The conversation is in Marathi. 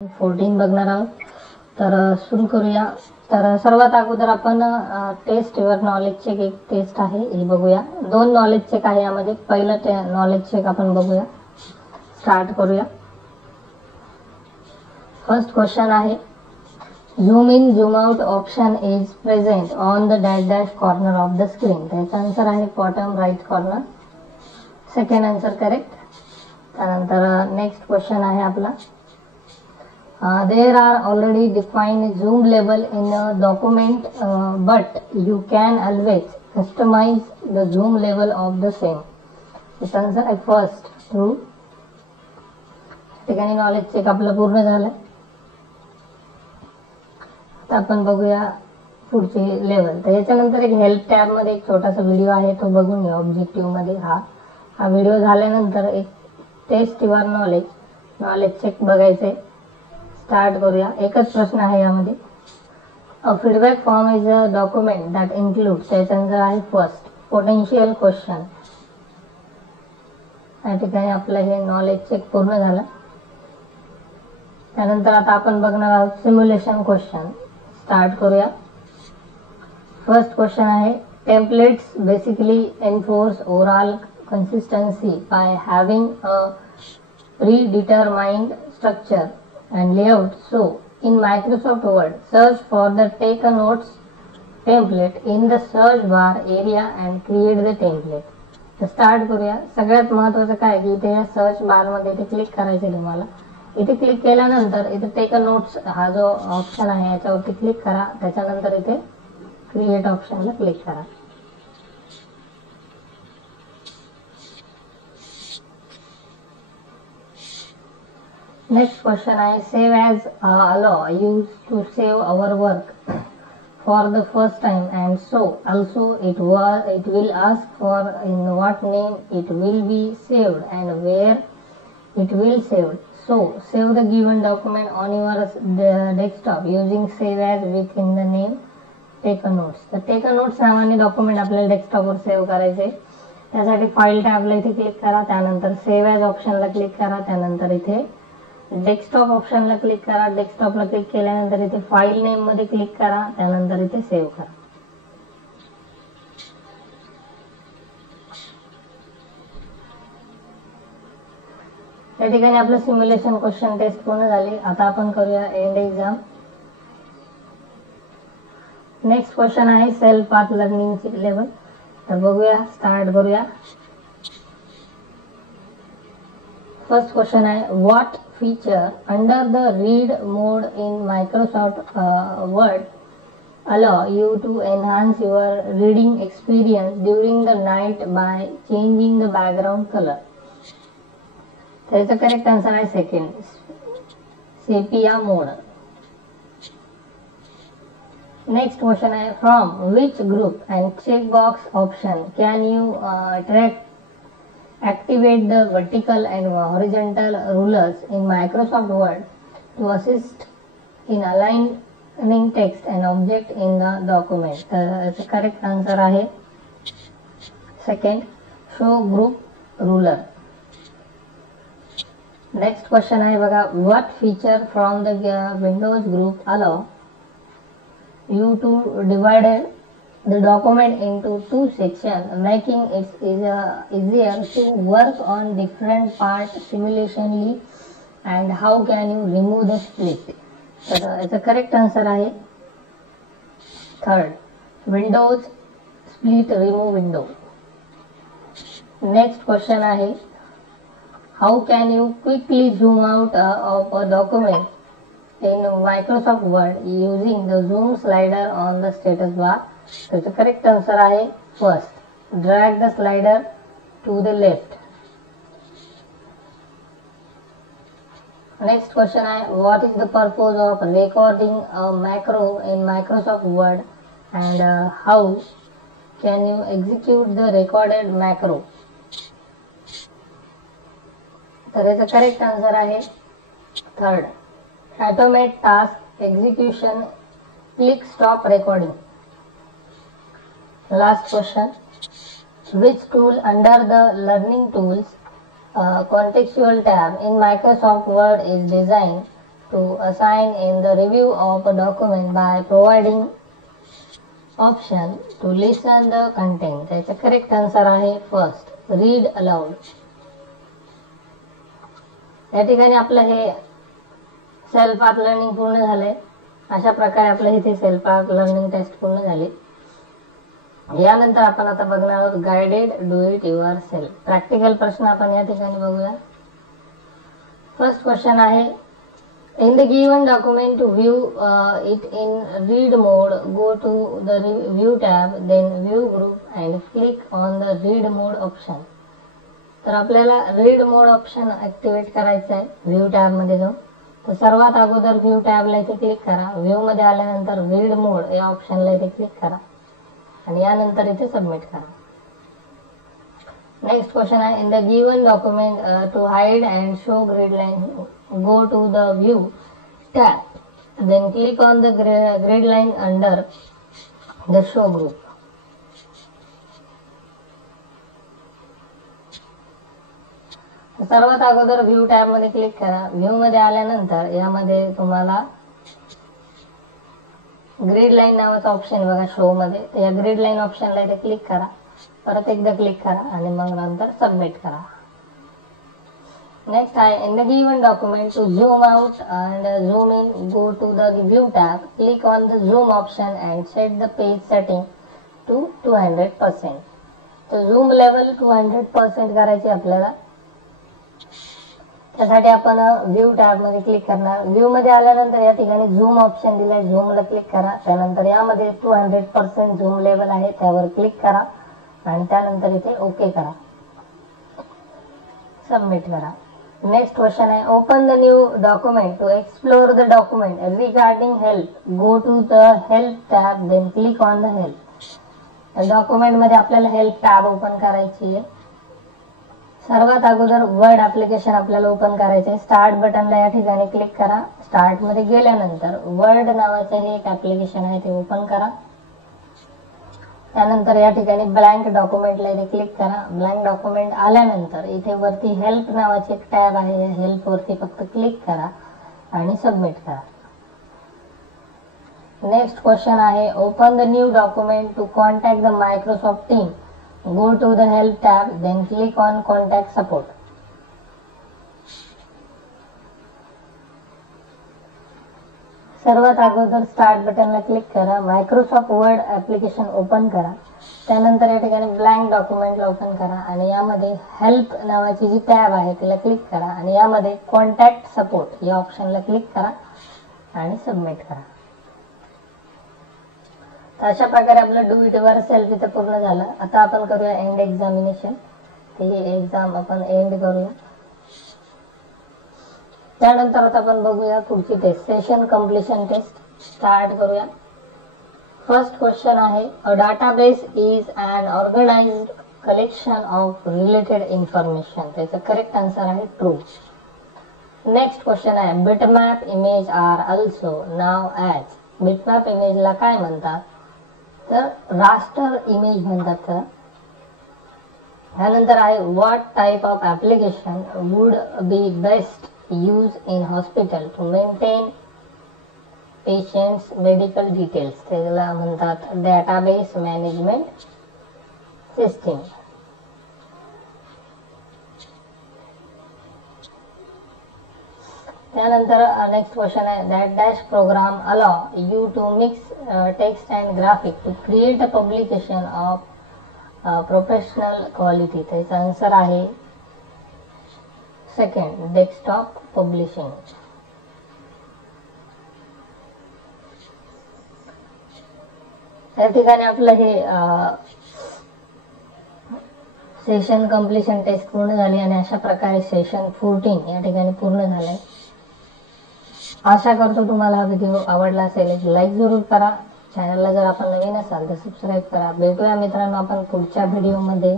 14 बघणार आहोत. तर सुरू करूया. तर सर्वात अगोदर आपण टेस्ट युअर नॉलेज चेक एक टेस्ट आहे हे बघूया. दोन नॉलेज चेक आहे यामध्ये. पहिलं नॉलेज चेक आपण बघूया. स्टार्ट करूया. फर्स्ट क्वेश्चन आहे, zoom in zoom out option is present on the dash dash corner of the screen. त्याचा आन्सर आहे bottom right corner. Second answer correct. त्यानंतर नेक्स्ट क्वेश्चन आहे आपला, there are already defined zoom level in a document, but you can always customize the zoom level of the same. This answer is first true. ठिकाणी नॉलेज चेक आपलं पूर्ण झालं. आता आपण बघूया पुढची लेवल. तर याच्यानंतर एक हेल्प टॅब मध्ये एक छोटासा व्हिडिओ आहे तो बघून घ्या. ऑब्जेक्टिव्ह मध्ये हा व्हिडिओ झाल्यानंतर एक टेस्ट युअर नॉलेज चेक बघायचे. स्टार्ट करूया. एकच प्रश्न आहे यामध्ये. A feedback form is a document that includes. त्याचा आन्सर आहे फर्स्ट पोटेन्शियल क्वेश्चन. या ठिकाणी आपलं हे नॉलेज चेक पूर्ण झालं. त्यानंतर आता आपण बघणार आहोत सिम्युलेशन क्वेश्चन. स्टार्ट करूया. फर्स्ट क्वेश्चन आहे, templates basically enforce overall consistency by having a predetermined structure and layout. So in Microsoft Word, search for the take a notes template in the search bar area and create the template. तर स्टार्ट करूया. सगळ्यात महत्त्वाचं काय की इथे या सर्च बार मध्ये इथे क्लिक करायचे तुम्हाला. इथे क्लिक केल्यानंतर इथे टेक अ नोट्स हा जो ऑप्शन आहे याच्यावरती क्लिक करा. त्याच्यानंतर इथे क्रिएट ऑप्शनला क्लिक करा. Next question is, save as allow used to save our work for the first time, and so also it will ask for in what name it will be saved and where it will saved. So save the given document on your desktop using save as within the name take a notes. तर take a notes नावाने डॉक्युमेंट आपल्याला डेस्कटॉपवर सेव्ह करायचे. त्यासाठी फाईल टॅबला इथे क्लिक करा. त्यानंतर सेव्ह ॲज ऑप्शनला क्लिक करा. त्यानंतर इथे डेस्कटॉप ऑप्शनला क्लिक करा. डेस्कटॉपला क्लिक केल्यानंतर इथे फाईल नेम मध्ये क्लिक करा. त्यानंतर इथे सेव्ह करा. या ठिकाणी आपलं सिम्युलेशन क्वेश्चन टेस्ट पूर्ण झाली. आता आपण करूया एंड एक्झाम. नेक्स्ट क्वेश्चन आहे सेल्फ पाथ लर्निंगची लेवल. तर बघूया. स्टार्ट करूया. फर्स्ट क्वेश्चन आहे, what feature under the read mode in Microsoft Word allow you to enhance your reading experience during the night by changing the background color. त्याचा करेक्ट आन्सर आहे सेकंड, सेपिया मोड. नेक्स्ट क्वेश्चन आहे, from which group and checkbox option can you activate the vertical and horizontal rulers in Microsoft Word to assist in aligning text and object in the document. The correct answer आहे second, show group ruler. Next question आहे बघा, what feature from the Windows group allow you to divide the document into two sections, making it easier to work on different parts simultaneously, and how can you remove the split? So the correct answer आहे third, Windows split remove window. Next question आहे, how can you quickly zoom out of a document in Microsoft Word using the zoom slider on the status bar? So the correct answer आहे first, drag the slider to the left. Next question आहे, what is the purpose of recording a macro in Microsoft Word and how can you execute the recorded macro? तर याचा करेक्ट आन्सर आहे third, automate task execution, click stop recording. Last question, which tool under the learning tools contextual tab in Microsoft Word is designed to assign in the review of a document by providing option to listen the content. त्याचा करेक्ट आन्सर आहे फर्स्ट, रीड अलाउड. या ठिकाणी आपलं हे सेल्फ आर्ट लर्निंग पूर्ण झालंय. अशा प्रकारे आपलं इथे सेल्फ आर्ट लर्निंग टेस्ट पूर्ण झाली. यानंतर आपण आता बघणार आहोत guided do it your self. Practical प्रश्न आपण या ठिकाणी बघूया. फर्स्ट क्वेश्चन आहे, in the given document to view it in read mode, go to the view tab, then view group and click on the read mode option. तर आपल्याला रीड मोड ऑप्शन ऍक्टिव्हेट करायचं आहे व्ह्यू टॅब मध्ये जाऊन. तर सर्वात अगोदर व्ह्यू टॅबला इथे क्लिक करा. व्ह्यू मध्ये आल्यानंतर रीड मोड या ऑप्शनला इथे क्लिक करा आणि यानंतर इथे सबमिट करा. नेक्स्ट क्वेश्चन आहे, in the given document to hide and show grid line, go to the view tab, then click on the grid line under the show group. सर्वात अगोदर व्ह्यू टॅब मध्ये क्लिक करा. व्ह्यू मध्ये आल्यानंतर यामध्ये तुम्हाला ग्रिड लाईन नावाचा ऑप्शन बघा शो मध्ये. तर या ग्रिड लाईन ऑप्शनला इथे क्लिक करा, परत एकदा क्लिक करा आणि मग नंतर सबमिट करा. Next, in the given document to zoom out and zoom in, go to the view tab, click on the zoom option and set the page setting to 200%. तो zoom level 200% करायची आपल्याला. त्यासाठी आपण व्ह्यू टॅब मध्ये क्लिक करणार. व्ह्यू मध्ये आल्यानंतर या ठिकाणी झूम ऑप्शन दिलाय, झूमला क्लिक करा. त्यानंतर यामध्ये 200% झूम लेवल आहे त्यावर क्लिक करा आणि त्यानंतर इथे ओके करा, सबमिट करा. नेक्स्ट क्वेश्चन आहे, open the new document to explore the document regarding help, go to the help tab, then click on the help. Document मध्ये आपल्याला हेल्प टॅब ओपन करायची आहे. सर्वात अगोदर वर्ड ऍप्लिकेशन आपल्याला ओपन करायचे आहे. स्टार्ट बटनला या ठिकाणी क्लिक करा. स्टार्ट मध्ये गेल्यानंतर वर्ड नावाचं हे एक ऍप्लिकेशन आहे ते ओपन करा. त्यानंतर या ठिकाणी ब्लँक डॉक्युमेंटला इथे क्लिक करा. ब्लँक डॉक्युमेंट आल्यानंतर इथे वरती हेल्प नावाचे एक टॅब आहे, हेल्प वरती फक्त क्लिक करा आणि सबमिट करा. नेक्स्ट क्वेश्चन आहे, open the new document to contact the Microsoft team, go to the help tab, then click on contact support. सर्वात अगोदर स्टार्ट बटनला क्लिक करा. मायक्रोसॉफ्ट वर्ड ऍप्लिकेशन ओपन करा. त्यानंतर या ठिकाणी ब्लँक डॉक्युमेंटला ओपन करा आणि यामध्ये हेल्प नावाची जी टॅब आहे तिला क्लिक करा आणि यामध्ये कॉन्टॅक्ट सपोर्ट या ऑप्शनला क्लिक करा आणि सबमिट करा. तर अशा प्रकारे आपलं डू इट युअर सेल्फ इथे पूर्ण झालं. आता आपण करूया एंड एक्झामिनेशन. ती एक्झाम आपण एंड करूया. त्यानंतर आता आपण बघूया पुढची test, session completion test. Start करूया. फर्स्ट क्वेश्चन आहे, a database is an organised collection of related information. त्याचं करेक्ट आन्सर आहे ट्रू. नेक्स्ट क्वेश्चन आहे, bitmap image are also known as. Bitmap इमेजला काय म्हणतात, तर रास्टर इमेज म्हणतात त्याला. त्यानंतर आहे, what type of application would be best used in hospital to maintain patients medical details. त्याला म्हणतात database management system. त्यानंतर नेक्स्ट क्वेश्चन आहे, that dash program allow you to mix text and graphic to create a publication of professional quality. त्याचा आन्सर आहे सेकंड, डेस्कटॉप पब्लिशिंग. या ठिकाणी आपलं हे सेशन कम्प्लिशन टेस्ट पूर्ण झाली आणि अशा प्रकारे सेशन 14 या ठिकाणी पूर्ण झालंय. आशा करतो तुम्हाला हा व्हिडिओ आवडला असेल. लाईक जरूर करा. चॅनलला जर आपण नवीन असाल तर सबस्क्राईब करा. भेटूया मित्रांनो आपण पुढच्या व्हिडिओमध्ये.